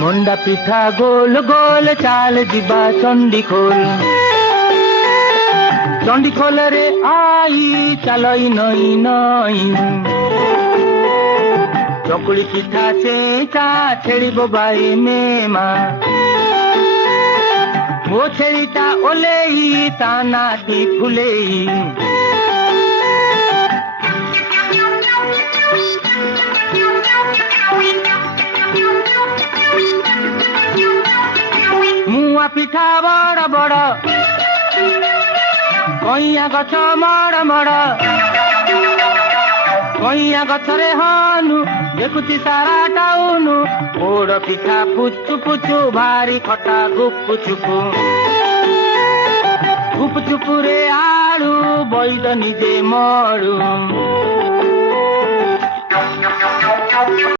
মন্ডা পিঠা গোল গোল চাল দিবা চন্ডিখোল চন্ডিখোল রে আই চালই নই নই চকুଳି পিঠা চেঁচা ଛେଳିବ ବାଇ ମେମା ମୋ ଛେଳିଟା ଓଲେଇ ତା ନାଟି ଫୁଲେଇ ମୁଆ ପିଠା ବଡ଼ ବଡ଼ କଇଁଆ ଗଛ ମଡ଼ ମଡ଼ କଇଁଆ ଗଛରେ ହନୁ ଦେଖୁଛି ସାରା ଟାଉନୁ ପୋଡ଼ ପିଠା ପୁଚୁ ପୁଚୁ ଭାରି ଖଟା ଗୁପୁ ଚୁପୁରେ ଆଳୁ ବୈଦ ନିଜେ ମଳୁ